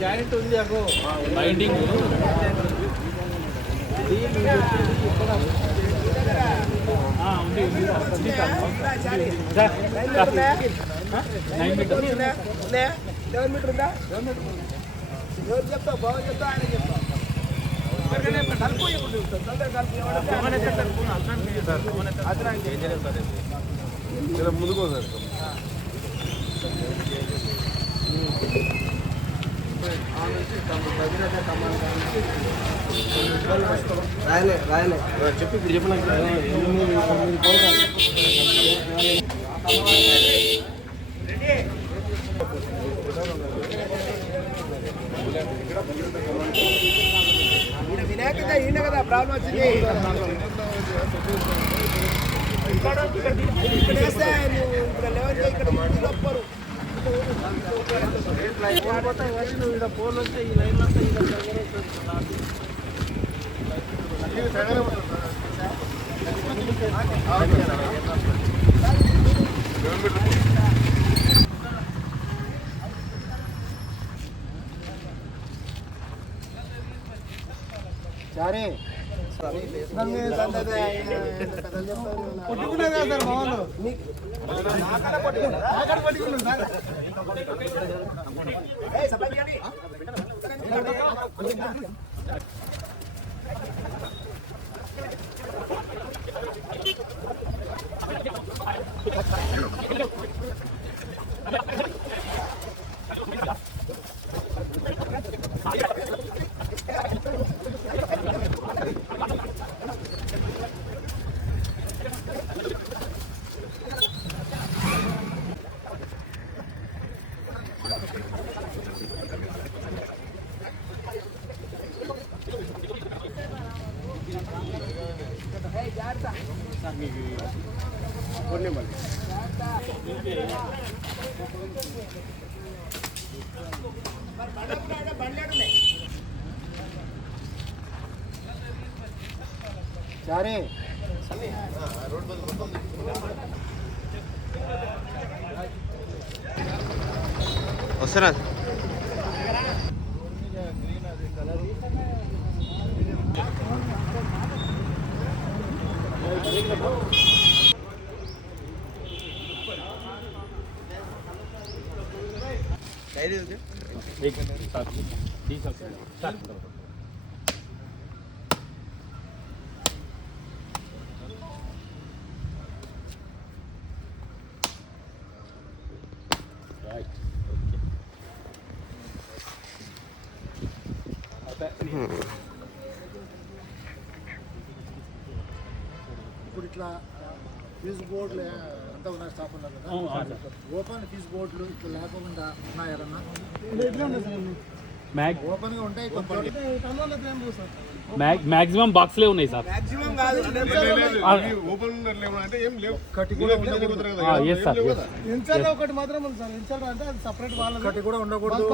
Joint ఉంది అగో binding చెప్తా బాగా చెప్తా ఆయన చెప్తా ముందుకు రాయలే రాయలే చెప్పి ఇప్పుడు చెప్పిన వినాయక ఈయన కదా ప్రాబ్లం వచ్చింది ఇక్కడ వేస్తే ఇప్పుడు లెవెల్ ఇక్కడ గొప్పరు పోల్ వస్తే ఈ లైన్ సరే కొట్టుకున్నా కదా సార్ మామూలు సరే వస్తున్నా ఇప్పుడు ఇట్లా ఫీజు బోర్డులు అంతా ఉన్నాయి స్టాఫ్ ఉన్నారు కదా ఓపెన్ ఫీజు బోర్డులు ఇట్లా లేకుండా ఉన్నాయన్నా ఓపెన్ గా ఉంటాయి మాక్సిమం బాక్స్లే ఉన్నాయి సార్ ఒకటి మాత్రం ఉంది సార్ ఇన్సల్ అంటే అది సపరేట్ వాళ్ళకి కూడా ఉండకూడదు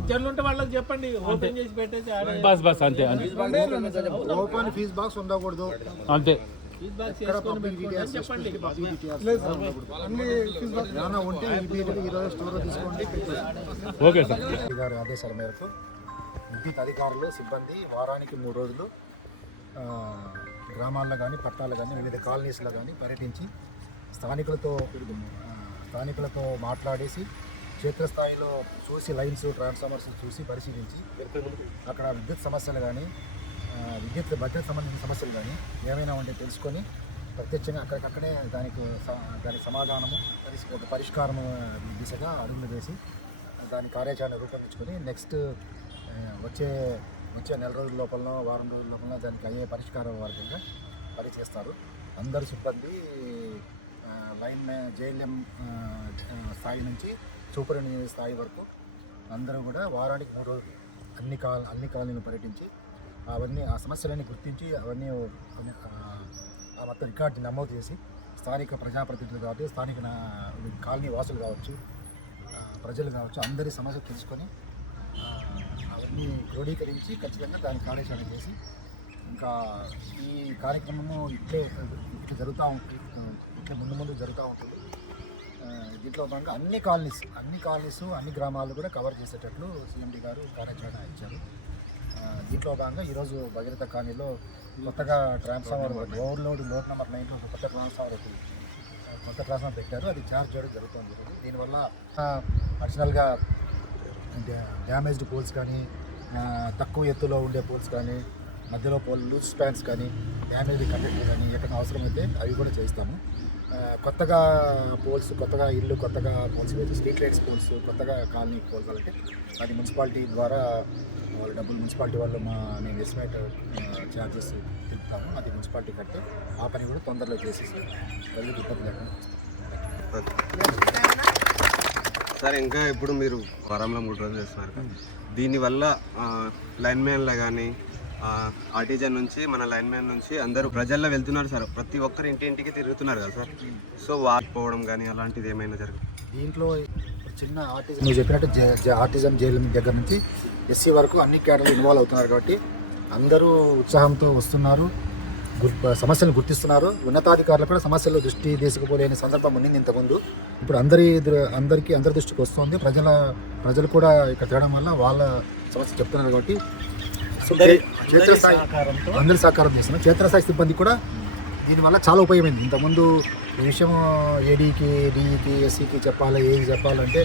ఇన్సల్ ఉంటే వాళ్ళకి చెప్పండి ఓపెన్ చేసి పెట్టేసి బస్ బస్ అంతే ఓపెన్ ఫీజ్ బాక్స్ ఉండకూడదు అంతే ఓకే సార్ గారి ఆదేశాల మేరకు విద్యుత్ అధికారులు సిబ్బంది వారానికి 3 రోజులు గ్రామాల్లో కానీ పట్టణాల్లో కానీ వివిధ కాలనీస్లో కానీ పర్యటించి స్థానికులతో మాట్లాడేసి క్షేత్రస్థాయిలో చూసి లైన్స్ ట్రాన్స్ఫార్మర్స్ చూసి పరిశీలించి అక్కడ విద్యుత్ సమస్యలు కానీ విద్యుత్ భద్రత సంబంధించిన సమస్యలు కానీ ఏమైనా ఉంటే తెలుసుకొని ప్రత్యక్షంగా అక్కడికక్కడే దాని సమాధానము ఒక పరిష్కారము దిశగా అడుగులు వేసి దాని కార్యాచరణ రూపొందించుకొని నెక్స్ట్ వచ్చే నెల రోజుల లోపల వారం రోజుల లోపల దానికి అయ్యే పరిష్కార వర్గంగా పనిచేస్తారు. అందరు సిబ్బంది లైన్ జేఎల్ఎం స్థాయి నుంచి సూపరింటెండెంట్ స్థాయి వరకు అందరూ కూడా వారానికి 3 రోజులు అన్ని కాలనీలు పర్యటించి అవన్నీ ఆ సమస్యలన్నీ గుర్తించి అవన్నీ మొత్తం రికార్డు నమోదు చేసి స్థానిక ప్రజాప్రతినిధులు కావచ్చు, స్థానిక కాలనీ వాసులు కావచ్చు, ప్రజలు కావచ్చు, అందరి సమస్య తెలుసుకొని అవన్నీ క్రోడీకరించి ఖచ్చితంగా దాన్ని కార్యాచరణ చేసి ఇంకా ఈ కార్యక్రమము ఇట్లా జరుగుతూ ఉంటుంది, ఇట్లా ముందు జరుగుతూ ఉంటుంది. దీంట్లో భాగంగా అన్ని కాలనీస్ అన్ని గ్రామాలు కూడా కవర్ చేసేటట్లు సీఎండీ గారు కార్యాచరణ ఇచ్చారు. దీంట్లో భాగంగా ఈరోజు భగీరథ కాలనీలో కొత్తగా ట్రాన్స్ఫార్మర్ ఓవర్లోడ్ లోడ్ నెంబర్ 9లో ఒక కొత్త ట్రాన్స్ఫార్మర్ పెట్టారు. అది ఛార్జ్ చేయడం జరుగుతుంది. దీనివల్ల అడిషనల్గా డ్యామేజ్డ్ పోల్స్ కానీ, తక్కువ ఎత్తులో ఉండే పోల్స్ కానీ, మధ్యలో లూజ్ స్పాన్స్ కానీ, డ్యామేజ్డ్ కండక్టర్ కానీ ఎక్కడైనా అవసరమైతే అవి కూడా చేస్తాము. కొత్తగా పోల్స్, కొత్తగా ఇల్లు, కొత్తగా పోల్స్ వేసి స్ట్రీట్ లైట్స్ పోల్స్, కొత్తగా కాలనీ పోల్స్ అంటే అది మున్సిపాలిటీ ద్వారా వాళ్ళ డబ్బులు మున్సిపాలిటీ వాళ్ళు మేము ఎస్టిమేట్ ఛార్జెస్ తిప్పుతాము. అది మున్సిపాలిటీ కడితే ఆ పని కూడా తొందరలో చేసేసి ప్రజలకు ఇబ్బంది లేకుండా. సార్ ఇంకా ఇప్పుడు మీరు వారంలో 3 రోజులు చేస్తున్నారు కదా, దీనివల్ల లైన్మెన్లో కానీ ఆర్టిజన్ నుంచి మన లైన్మెన్ నుంచి అందరూ ప్రజల్లో వెళ్తున్నారు సార్. ప్రతి ఒక్కరు ఇంటింటికి తిరుగుతున్నారు కదా సార్. సో వాడిపోవడం కానీ అలాంటిది ఏమైనా జరుగుతుంది? దీంట్లో చిన్న ఆర్టిజం, నువ్వు చెప్పినట్టు ఆర్టిజం జైలు దగ్గర నుంచి ఎస్సీ వరకు అన్ని కేటర్లు ఇన్వాల్వ్ అవుతున్నారు కాబట్టి అందరూ ఉత్సాహంతో వస్తున్నారు, సమస్యలను గుర్తిస్తున్నారు. ఉన్నతాధికారులు కూడా సమస్యలు దృష్టి తీసుకుపోలేని సందర్భం ఉండింది ఇంతకుముందు. ఇప్పుడు అందరి దృష్టికి వస్తుంది. ప్రజలు కూడా ఇక్కడ తేవడం వల్ల వాళ్ళ సమస్య చెప్తున్నారు కాబట్టి క్షేత్రస్థాయి అందరి సహకారం చేస్తున్నాం. క్షేత్రస్థాయి సిబ్బంది కూడా దీనివల్ల చాలా ఉపయోగమైంది. ఇంతకుముందు ఈ విషయం ఏడీకి, డిఈకి, ఎస్సీకి చెప్పాలా, ఏకి చెప్పాలంటే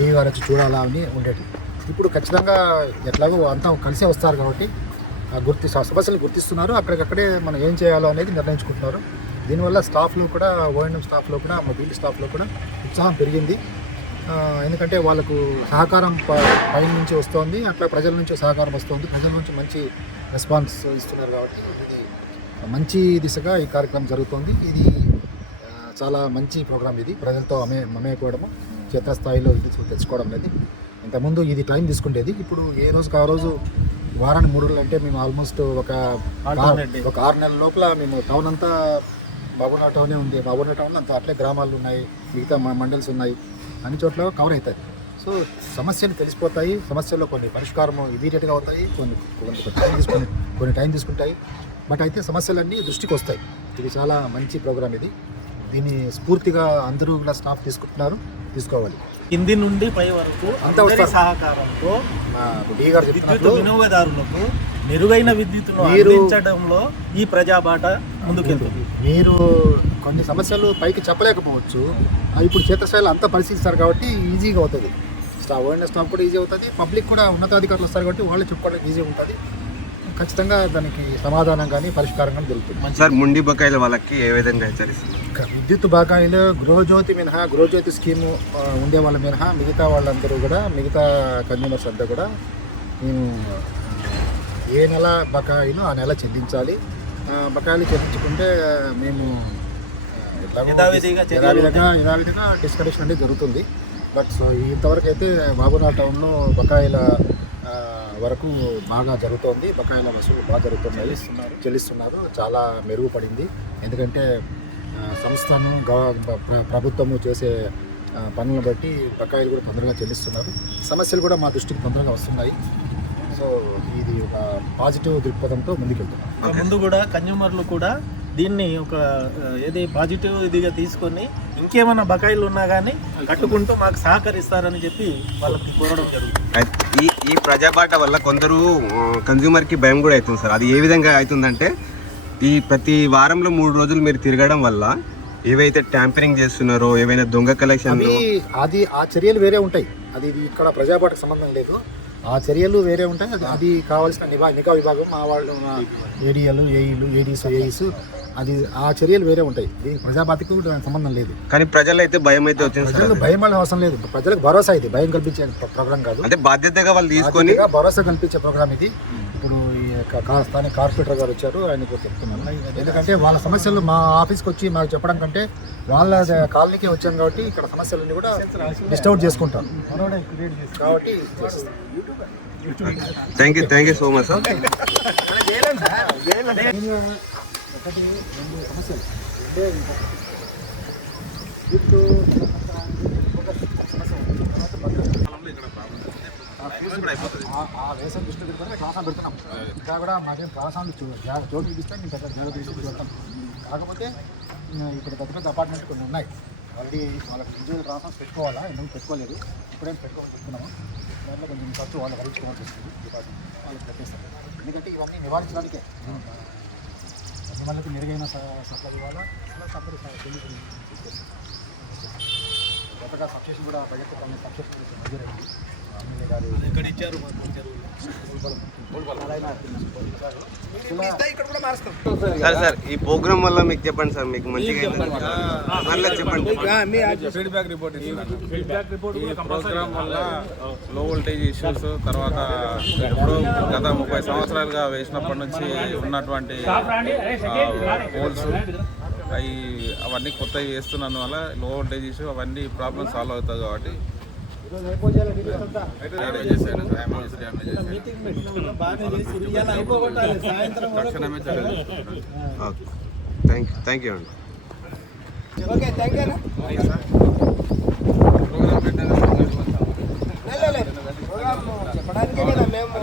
ఏ వారు వచ్చి చూడాలా అని ఉండేది. ఇప్పుడు ఖచ్చితంగా ఎట్లాగో అంతా కలిసే వస్తారు కాబట్టి సమస్యలు గుర్తిస్తున్నారు. అక్కడికక్కడే మనం ఏం చేయాలో అనేది నిర్ణయించుకుంటున్నారు. దీనివల్ల స్టాఫ్లో కూడా, ఓఎన్ఎం స్టాఫ్లో కూడా, మా ఫీల్డ్ స్టాఫ్లో కూడా ఉత్సాహం పెరిగింది. ఎందుకంటే వాళ్ళకు సహకారం పైన నుంచి వస్తుంది, అట్లా ప్రజల నుంచి సహకారం వస్తుంది, ప్రజల నుంచి మంచి రెస్పాన్స్ ఇస్తున్నారు కాబట్టి ఇది మంచి దిశగా ఈ కార్యక్రమం జరుగుతుంది. ఇది చాలా మంచి ప్రోగ్రామ్. ఇది ప్రజలతో మమేకోవడము, క్షేత్రస్థాయిలో తెచ్చుకోవడం అనేది. ఇంతకుముందు ఇది టైం తీసుకుండేది. ఇప్పుడు ఏ రోజుకి ఆ రోజు వారానికి 3 రోజులు అంటే మేము ఆల్మోస్ట్ ఒక 6 నెలల లోపల మేము టౌన్ అంతా, బాబునా టౌనే ఉంది, బాబునా టౌన్లో అంతా అట్లే గ్రామాలు ఉన్నాయి, మిగతా మండల్స్ ఉన్నాయి, అన్ని చోట్ల కవర్ అవుతాయి. సో సమస్యలు తెలిసిపోతాయి. సమస్యల్లో కొన్ని పరిష్కారం ఇమీడియట్గా అవుతాయి, కొన్ని టైం తీసుకుంటాయి. బట్ అయితే సమస్యలన్నీ దృష్టికి వస్తాయి. ఇది చాలా మంచి ప్రోగ్రామ్. దీన్ని స్ఫూర్తిగా అందరూ కూడా స్టాఫ్ తీసుకోవాలి. కింది నుండి పై వరకు అందరి సహకారంతో విద్యుత్ వినియోగదారులకు మెరుగైన విద్యుత్తును అందించడంలో ఈ ప్రజాబాట ముందుకెళ్తుంది. మీరు కొన్ని సమస్యలు పైకి చెప్పలేకపోవచ్చు, ఇప్పుడు క్షేత్రస్థాయిలో అంతా పరిశీలిస్తారు కాబట్టి ఈజీగా అవుతుంది. స్టాఫ్ కూడా ఈజీ అవుతుంది, పబ్లిక్ కూడా ఉన్నతాధికారులు వస్తారు కాబట్టి వాళ్ళు చెప్పుకోవడానికి ఈజీ ఉంటుంది. ఖచ్చితంగా దానికి సమాధానం కానీ పరిష్కారం కానీ దొరుకుతుంది. సార్ ముండి బకాయిల వాళ్ళకి ఏ విధంగా హెచ్చరిస్తుంది? విద్యుత్ బకాయిలు గృహజ్యోతి స్కీము ఉండే వాళ్ళ మినహా మిగతా వాళ్ళందరూ కూడా, మిగతా కన్జ్యూమర్స్ అంతా కూడా మేము ఏ నెల బకాయిను ఆ నెల చెల్లించాలి. బకాయిలు చెల్లించుకుంటే మేము యథావిధిగా డిస్కనెక్షన్ అనేది జరుగుతుంది. బట్ సో ఇంతవరకు అయితే బాబునా టౌన్లో బకాయిల వరకు బాగా జరుగుతోంది. బకాయిల వసూలు బాగా జరుగుతుంది, చెల్లిస్తున్నారు. చాలా మెరుగుపడింది. ఎందుకంటే సంస్థను ప్రభుత్వము చేసే పనులను బట్టి బకాయిలు కూడా తొందరగా చెల్లిస్తున్నారు. సమస్యలు కూడా మా దృష్టికి తొందరగా వస్తున్నాయి. సో ఇది ఒక పాజిటివ్ దృక్పథంతో ముందుకెళ్తున్నాం. ముందు కూడా కన్జ్యూమర్లు కూడా దీన్ని ఒక పాజిటివ్ ఇదిగా తీసుకొని ఇంకేమైనా బకాయిలు ఉన్నా కానీ కట్టుకుంటూ మాకు సహకరిస్తారని చెప్పి వాళ్ళకి కోరడం జరుగుతుంది. ఈ ప్రజాబాట వల్ల కొందరు కన్జ్యూమర్కి భయం కూడా అవుతుంది సార్. అది ఏ విధంగా అవుతుందంటే, ఈ ప్రతి వారంలో 3 రోజులు మీరు తిరగడం వల్ల ఏవైతే ట్యాంపరింగ్ చేస్తున్నారో, ఏవైనా దొంగ కలెక్షన్, అది ఆ చర్యలు వేరే ఉంటాయి. అది ఇక్కడ ప్రజాబాటకు సంబంధం లేదు. ఆ చర్యలు వేరే ఉంటాయి. అది కావాల్సిన నిఘా విభాగం, మా వాళ్ళు ఏడీఎలు, ఏఈలు, ఏడీస్, అది ఆ చర్యలు వేరే ఉంటాయి. దీనికి ప్రజాబాతికి సంబంధం లేదు. కానీ ప్రజలు అయితే భయం అయితే వచ్చింది. ప్రజలు భయం అనే అవసరం లేదు. ప్రజలకు భరోసా, ఇది భయం కల్పించే ప్రోగ్రామ్ కాదు. అంటే బాధ్యతగా వాళ్ళు తీసుకొని భరోసా కల్పించే ప్రోగ్రామ్ ఇది. ఇప్పుడు స్థానిక కార్పొరేటర్ గారు వచ్చారు, ఆయనకు చెప్తున్నాను. ఎందుకంటే వాళ్ళ సమస్యలు మా ఆఫీస్కి వచ్చి మాకు చెప్పడం కంటే వాళ్ళ కాలనీకి వచ్చాను కాబట్టి ఇక్కడ సమస్యలన్నీ కూడా డిస్టర్బ్ చేసుకుంటాం కాబట్టి. Thank you so much sir. ఒకటి 2 సమస్యలు సమస్య ఆ వేసవి దృష్టి పెట్టుకొని క్లాస్ పెడుతున్నాం. ఇంకా కూడా మాకేం క్లాస్ చోటు చూపిస్తే మేము పెద్ద జాగ్రత్త తీసుకుని వెళ్తాం. కాకపోతే ఇప్పుడు పెద్ద పెద్ద అపార్ట్మెంట్ కొన్ని ఉన్నాయి. ఆల్రెడీ వాళ్ళకి ఇండివిజువల్ క్లాస్ పెట్టుకోవాలా, ఎందుకు పెట్టుకోలేదు, ఇప్పుడేం పెట్టుకోవాలని చెప్తున్నాము. దాంట్లో కొంచెం ఖర్చు వాళ్ళు భరించుకోవాల్సి వస్తుంది. డిపార్ట్మెంట్ వాళ్ళకి పెట్టేస్తారు. ఎందుకంటే ఇవన్నీ నివారించడానికే వాళ్ళకి మెరుగైన సప్లై ఇవ్వాలా, ప్లస్ అందరూ కొత్తగా సబ్స్టేషన్ కూడా బడ్జెట్ సబ్స్టేషన్ మంజూరు అయింది. ఎమ్మెల్యే గారు ఇక్కడ ఇచ్చారు సార్ ఈ ప్రోగ్రామ్ వల్ల మీకు చెప్పండి సార్, మీకు మంచిగా మళ్ళీ చెప్పండి. ఫీడ్బ్యాక్ రిపోర్ట్ ఈ ప్రోగ్రామ్ వల్ల లో వోల్టేజ్ ఇష్యూస్, తర్వాత ఇప్పుడు గత 30 సంవత్సరాలుగా వేసినప్పటి నుంచి ఉన్నటువంటి పోల్స్ అవన్నీ కొత్తవి వేస్తున్నందు వల్ల లో వోల్టేజ్ ఇష్యూ అవన్నీ ప్రాబ్లమ్స్ సాల్వ్ అవుతాయి. కాబట్టి తక్షణమే థ్యాంక్ యూ అండి. చెప్పడానికే కదా మేము